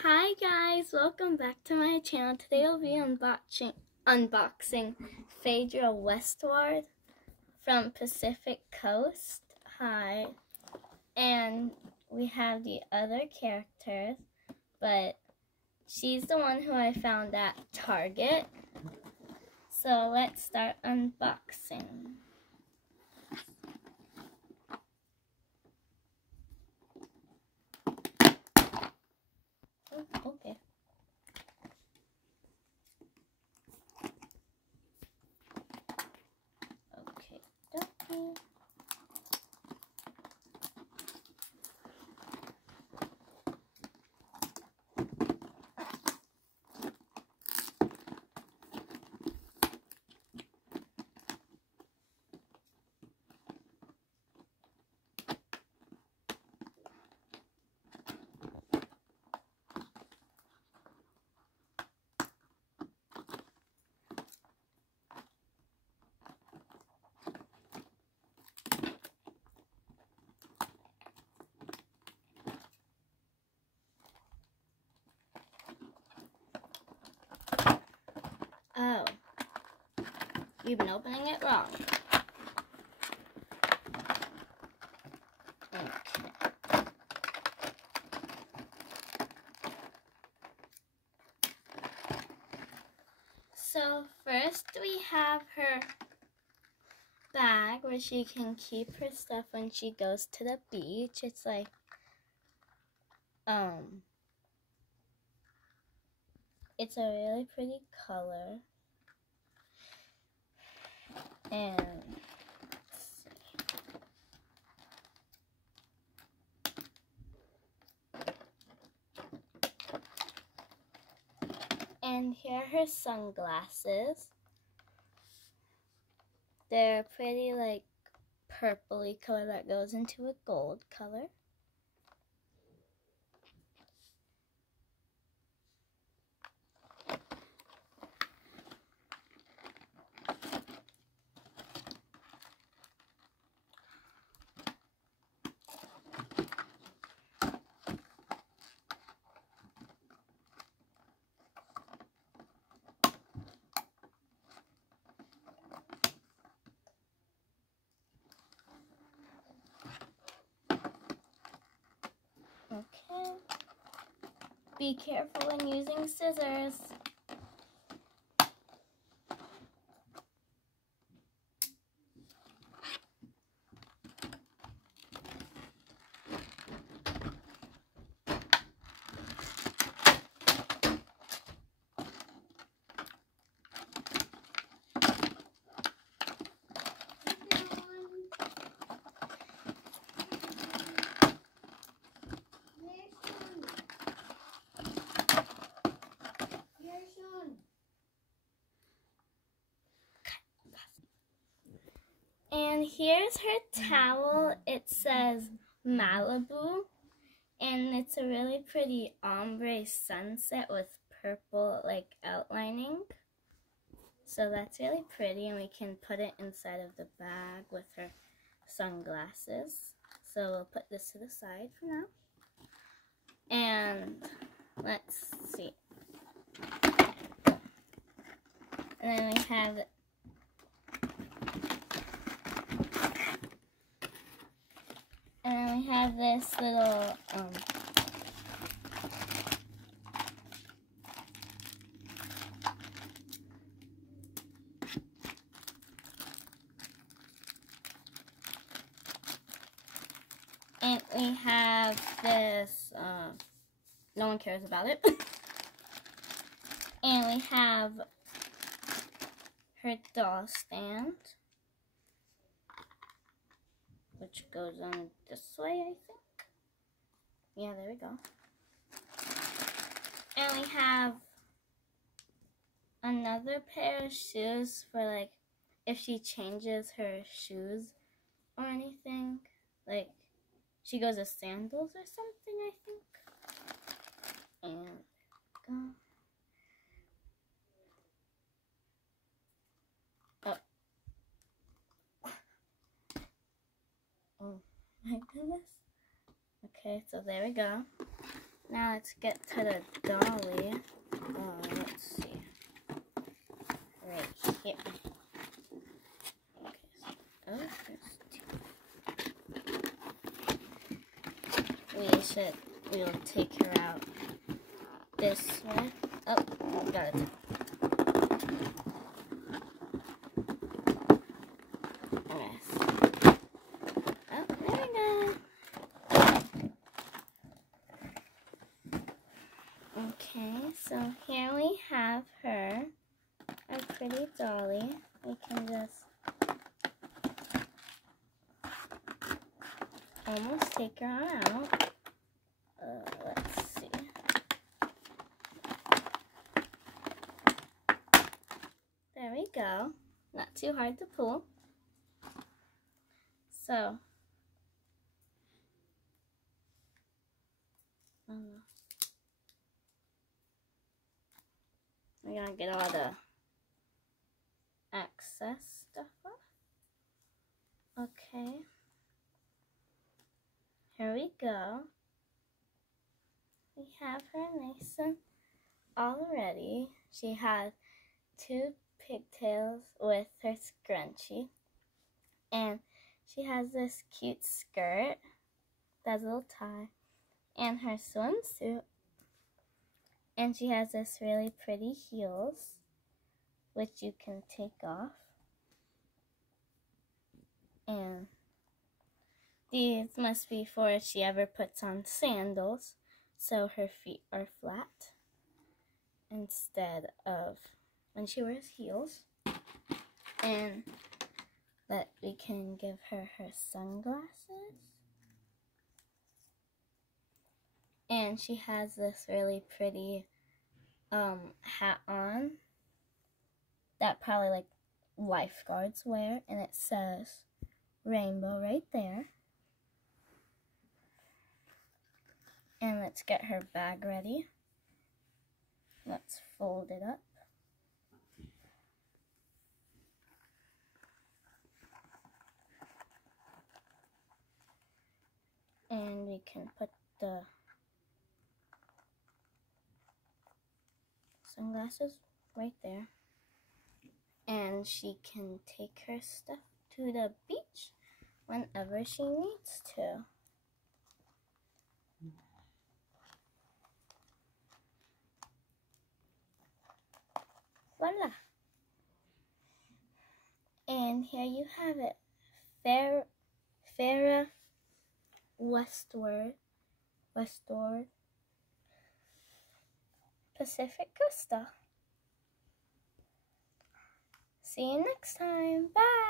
Hi guys, welcome back to my channel. Today I'll be unboxing Phaedra Weetward from Pacific Coast. Hi. And we have the other characters, but she's the one who I found at Target. So let's start unboxing. Oh, okay. Okay. Oh, you've been opening it wrong. Okay. So first we have her bag where she can keep her stuff when she goes to the beach. It's like, it's a really pretty color. And let's see. And here are her sunglasses. They're pretty like purpley color that goes into a gold color. Okay. Be careful when using scissors. And here's her towel. It says Malibu, and it's a really pretty ombre sunset with purple like outlining. So that's really pretty, and we can put it inside of the bag with her sunglasses. So we'll put this to the side for now. And let's see. And then we have this little and we have this no one cares about it. And we have her doll stand, which goes on this way, I think. Yeah, there we go. And we have another pair of shoes for like if she changes her shoes or anything. Like she goes with sandals or something, I think. And go. Oh my goodness. Okay, so there we go. Now let's get to the dolly. Let's see. Right here. Okay. There's two. We'll take her out this way. Oh, got it. Oh, there we go. Okay, so here we have her, our pretty dolly. We can just almost take her out. Let's see. There we go. Not too hard to pull. So, we're gonna get all the excess stuff off. Okay. Here we go. We have her nice and all ready. She has 2 pigtails with her scrunchie. And she has this cute skirt that's a little tie. And her swimsuit. And she has this really pretty heels, which you can take off. And these must be for if she ever puts on sandals, so her feet are flat instead of when she wears heels. And that we can give her her sunglasses. And she has this really pretty hat on that probably like lifeguards wear, and it says rainbow right there. And let's get her bag ready. Let's fold it up. And we can put the sunglasses right there. And she can take her stuff to the beach whenever she needs to. Voila! And here you have it. Phaedra Weetward Pacific Costa. See you next time. Bye!